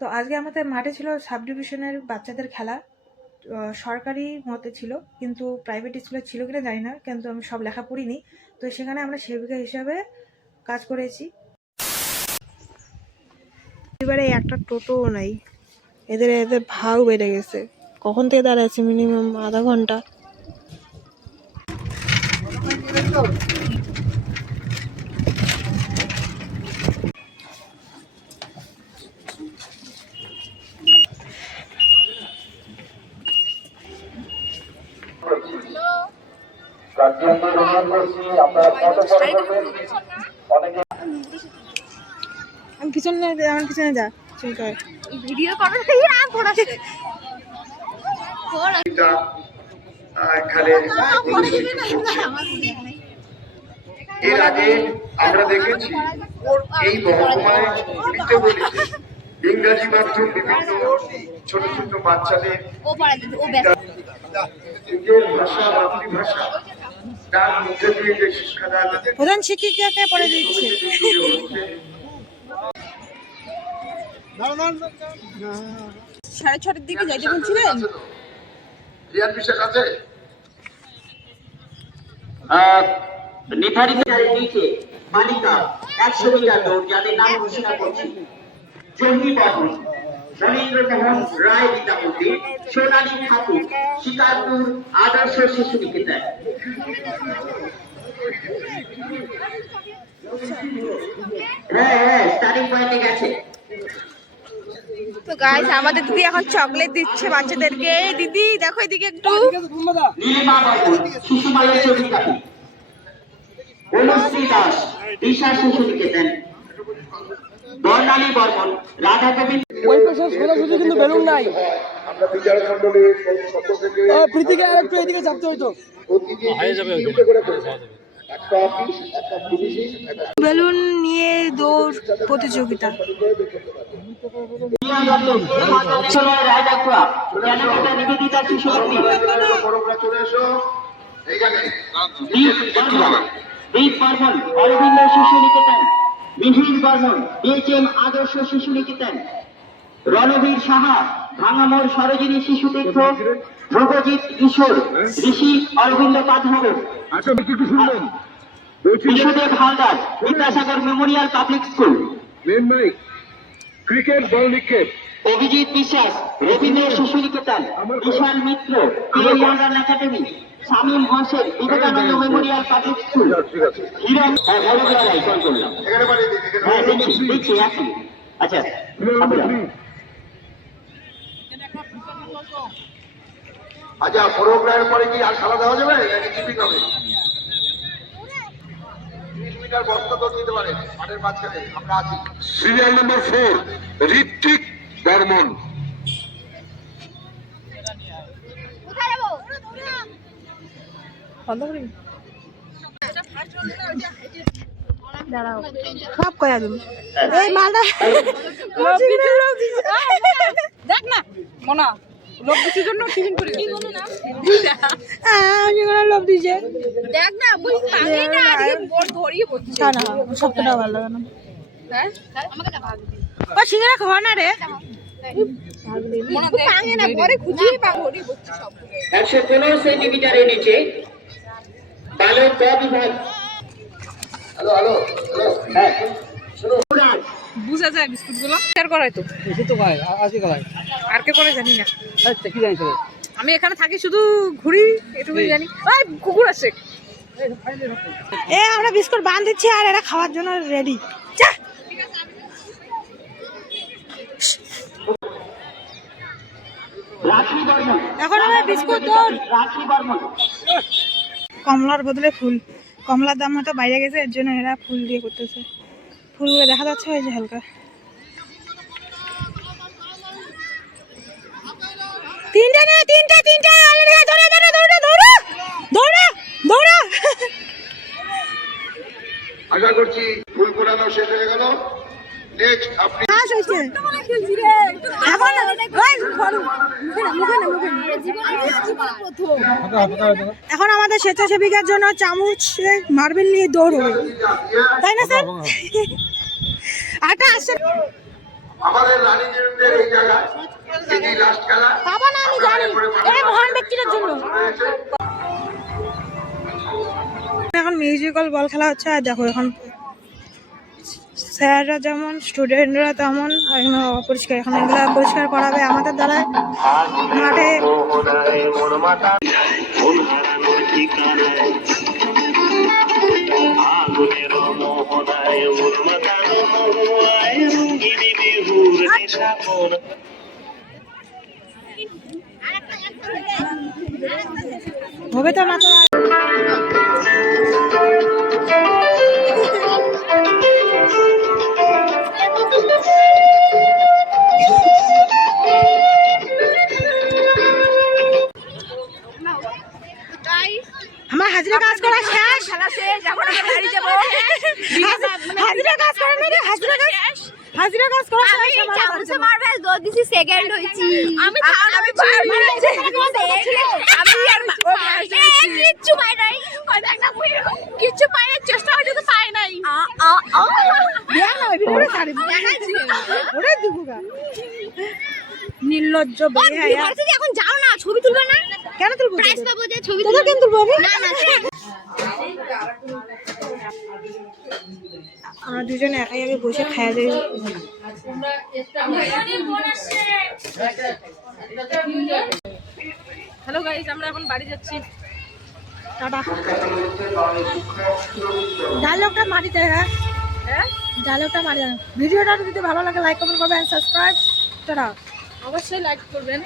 তো আজকে আমাদের মাঠে ছিল সাব ডিভিশনের বাচ্চাদের খেলা। সরকারি মতে ছিল, কিন্তু প্রাইভেট স্কুলে ছিল কিনা জানি না, কিন্তু আমি সব লেখা পড়িনি। তো সেখানে আমরা সেবিকা হিসাবে কাজ করেছি। এবারে একটা টোটোও নাই, এদের ভাগ বেড়ে গেছে। কখন থেকে দাঁড়াচ্ছি, মিনিমাম আধা ঘন্টা। আমি পিছনে, আমার পিছনে যা চুলকায় ভিডিও করো। এর আগে আমরা দেখেছি এই মহকুমায় ইংরাজি মাধ্যম বিভিন্ন ছোট ছোট বাচ্চাদের ভাষা, মাতৃভাষা তার মধ্যে দিয়ে যে শিক্ষাদান প্রধান শিক্ষিকাকে পড়ে দিচ্ছে। 6:30 দিকে যাইতে বলছিলেন। রিয়ান বিশ্বাস আছে নির্ধারিত নিচে বালিকা 100 মিটার দৌড়, যাদের নাম ঘোষণা করছি: জহি বহন, মনীন্দ্রমোহন রায় বিদ্যাপতি, সোনালী ঠাকুর, শিকারপুর আদর্শ শিশু নিকেতন। হ্যাঁ, স্টার্টিং পয়েন্টে গেছে। তো গাইস, আমাদের দিদি এখন চকলেট দিচ্ছে বাচ্চাদেরকে। দিদি দেখো এদিকে একটু। নীলিমা বর্মন, শিশু মায়ের চরিত্রাপি। অনুশ্রী দাস, দিশা শিশু নিকেতন। বর্ণালী বর্মন, রাধা গোবিন্দ। ওই পাশে সোজাসুজি কিন্তু বেলুন নাই। আমরা বিচারক মন্ডলীর পক্ষ থেকে প্রীতিকে আর একটু এদিকে চাপতে হইতো। বেলুন নিয়ে দৌড় প্রতিযোগিতা। নিবেদিতা শিশু দীপ বর্মন, অরবিন্দ শিশু নিকেতন। মিহির বর্মন, BHM আদর্শ শিশু নিকেতন। রণবীর সাহা, ভাঙামোড় Sarojini Shishu Tirtha. Dhrubajit Kishore, Rishi Aurobindo Pathnagar. Biswadeb Haldar, Vidyasagar memorial public school. Cricket ball নিক্ষেপ। Abhijit Biswas, Rabindra Shishu Niketan. Bishal Mitra, younger academy. Shamim Hossain, Vivekananda memorial public school. Hiran, call করলাম। হ্যাঁ, দেখছি আছি। আচ্ছা, আচ্ছা, প্রোগ্রামের পরে কি আর খেলা দেওয়া যাবে নাকি টিফিন হবে? 30 মিটার বস্তা তো দিতে পারে মাঠের মাঝখানে। আমরা আছি সিরিয়াল নাম্বার 4, ঋত্বিক বর্মন। দাঁড়াও, সব কয়া তুমি। এই মালটা দেখ না মনা লোক দিছির জন্য টিফিন করে কি বলে না লোক দিছে। দেখ না বুঝ পাগে না আজকে বড় ধরিয়ে বলছিস না। সবটা ভালো লাগে না। হ্যাঁ আমাকে ভাগ দি। ও সিঙ্গারা খাওয়া না রে। মনা পাগে না পরে খুঁজিয়ে পা ধরিয়ে বলছিস সব। 115 সেন্টিমিটারের নিচে বালক ক বিভাগ। হ্যালো হ্যালো হ্যালো, হ্যাঁ বুঝা যায় বিস্কুট গুলো শেয়ার করাই তো। এসে তো ভাই আজকে ভাই আর কে করে জানি না। আচ্ছা, কি জানিস? আমি এখানে থাকি, শুধু ঘুরি, এটুকুই জানি। ওই কুকুর আছে। আমরা বিস্কুট বাঁধ দিচ্ছি আর এরা খাওয়ার জন্য রেডি। এখন আমরা বিস্কুট রাখি বর্মন। কমলার বদলে ফুল। কমলার দাম হয়তো বাইরে গেছে, এর জন্য এরা ফুল দিয়ে করতেছে। ফুলগুলো দেখা যাচ্ছে ওই যে হালকা। তিনটা দৌড়া। আশা করছি ফুল কোরানো শেষ হয়ে গেল। নেক্সট আপনি এখন আমাদের স্বেচ্ছাসেবিকার জন্য চামচ মার্বেল নিয়ে দৌড় হবে, তাই না স্যার? আটা আসছে। আমাদের রানীদের এই জায়গায় এটি লাস্ট খেলা। বাবা না আমি জানি এই মহান ব্যক্তিটার জন্য। এখন মিউজিক্যাল বল খেলা হচ্ছে। আর দেখো এখন স্যাররা যেমন স্টুডেন্টরা তেমন এখনো অপরিষ্কার, এখন এগুলো পরিষ্কার করাবে আমাদের দ্বারা মাঠে। হবে তো মাত্র আমার হাজিরা কাজ করা শেষ। হাজিরা কাজ করা নেই রে, হাজিরা কাজ করা শেষ। চামচে মারবে দৌড় দিছি সেকেন্ড হইছি আমি কিচ্ছু পাই নাই কিচ্ছু পাই নাই চেষ্টা হইছে তো পাই নাই নির্লজ্জ বেহায়া। এখন যাও না ছবি তুলবে না কেন তুলবো? প্রাইজ পাবো যে ছবি তোদের কেন তুলবো আমি? না না আমরা দুজনে একাই আগে বসে খাওয়া যাই। হ্যালো গাইস, আমরা এখন বাড়ি যাচ্ছি। টাটা। ডায়লগটা মারি দেয়। হ্যাঁ ডায়লগটা মারি দেয়। ভিডিওটা যদি ভালো লাগে লাইক কমেন্ট করবেন, সাবস্ক্রাইব। টাটা। অবশ্যই লাইক করবেন।